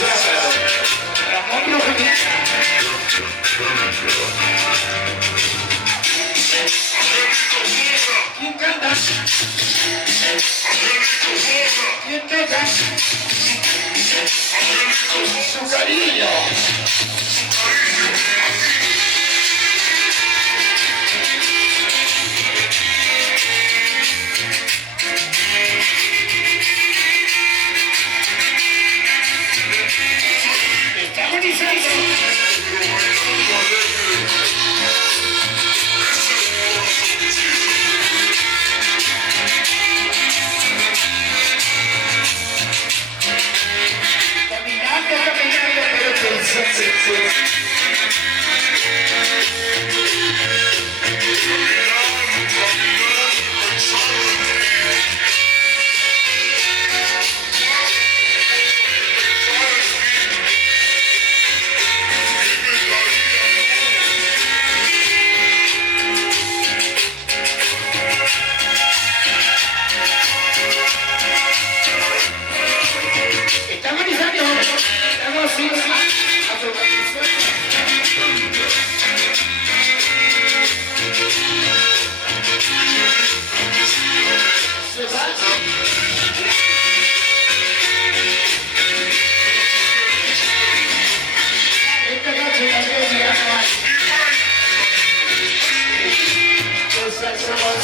Ramon no ¿quién canta? ¿Quién toca? Su cariño. Está agonizando. Caminando, pero pensando.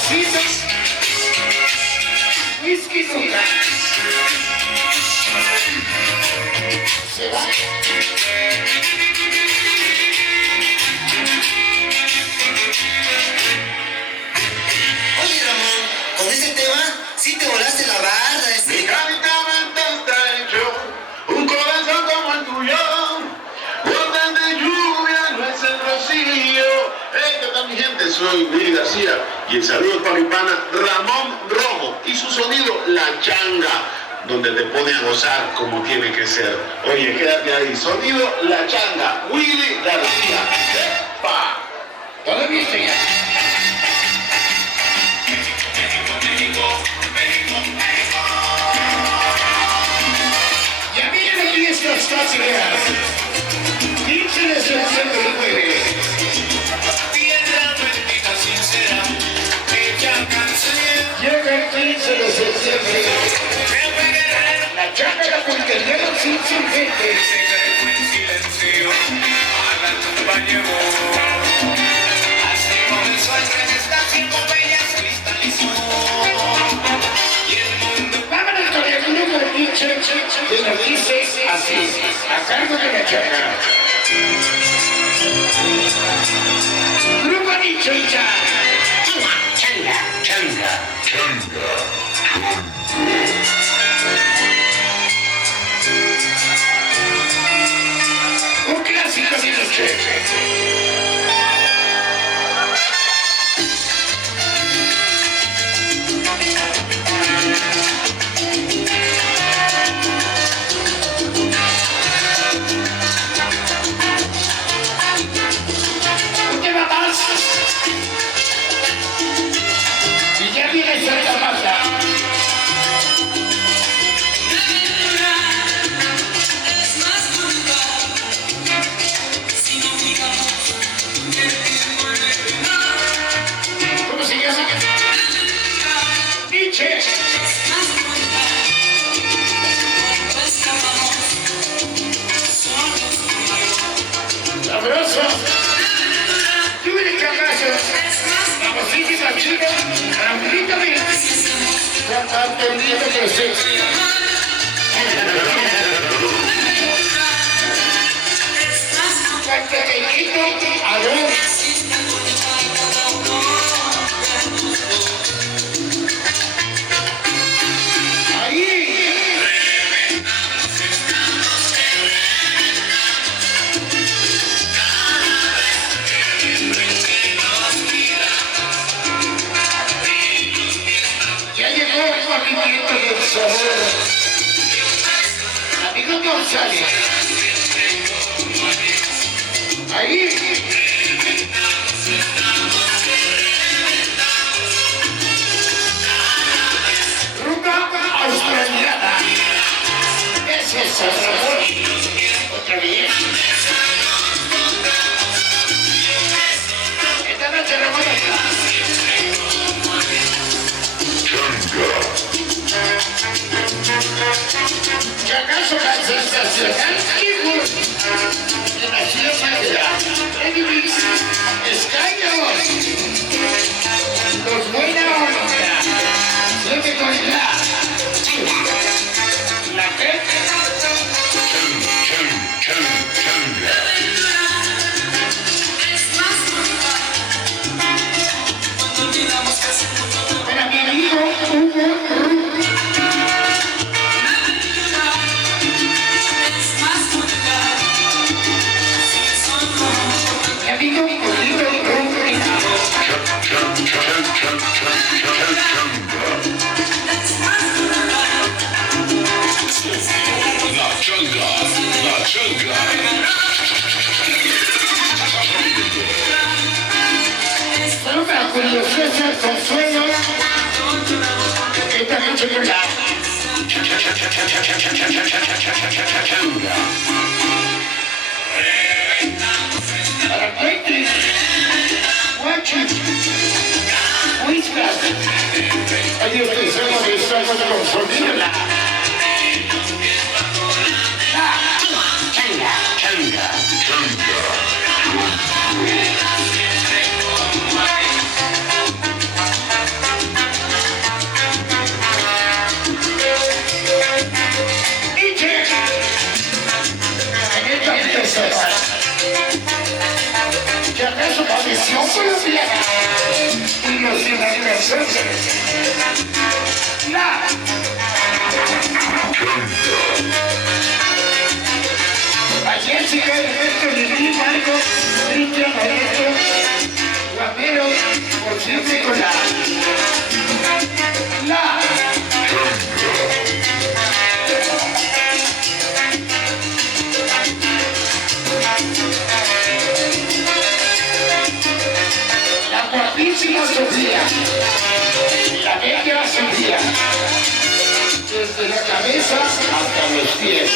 Sonidos, Huixquilucan. Se va. Oye, Ramón, con ese tema sí te volaste la barda. Mi carita está hecho un corazón como el tuyo. Gotas de lluvia no es el rocío. ¿Qué tal, mi gente? Soy Willy García y el saludo para mi pana Ramón Rojo y su sonido La Changa, donde te pone a gozar como tiene que ser. Oye, quédate ahí. Sonido La Changa, Willy García. ¡Epa! Todavía estoy ya. Ya vienen aquí estas clásicas. 15 de septiembre y 9. Llega el 15 de septiembre. La Changa con que llegan sin gente. Así comenzó el tren, está cinco bellas cristalizó. Y el mundo. Vámonos con el grupo de pinche que nos dice así, a cargo de La Changa. Grupo Nicho y Changa, changa. un clásico de los jefes. Un tema más. Y ya viene Santa Marta. ¿Cómo se llama? Nietzsche. Sabroso. Lluvia de caballos. Famosísima chica. Ramblita de. Cantante lindo que se. Cantante adoro. Ya llegó el movimiento del sabor. Amigo González. Ahí. Rumba australiana. Ese es el sabor. nacional Kibur, de la Sierra de la Edwin Escaños, los buena onda, siempre con la que para mi amigo Hugo. La Changa. Solo para Julio César Consuelo, esta noche con la para Parte, Guachi, Huixquilucan. Adiós, que estamos con Sonido La Changa. Que acaso padeció colombiana y los aniversarios. La ayer se cae el resto de mi Marco, Cristian Maestro, Guamero, por siempre con la guapísima Sofía, la bella Sofía, desde la cabeza hasta los pies.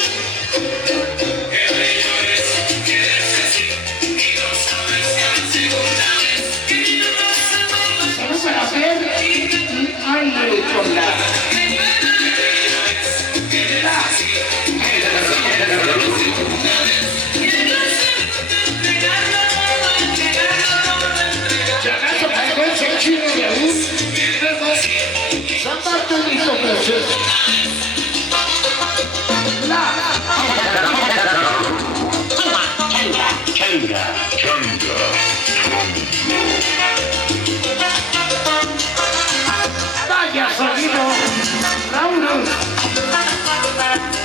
Vamos a hacer un aire con la chino de aún, San Parte hizo presente. Changa.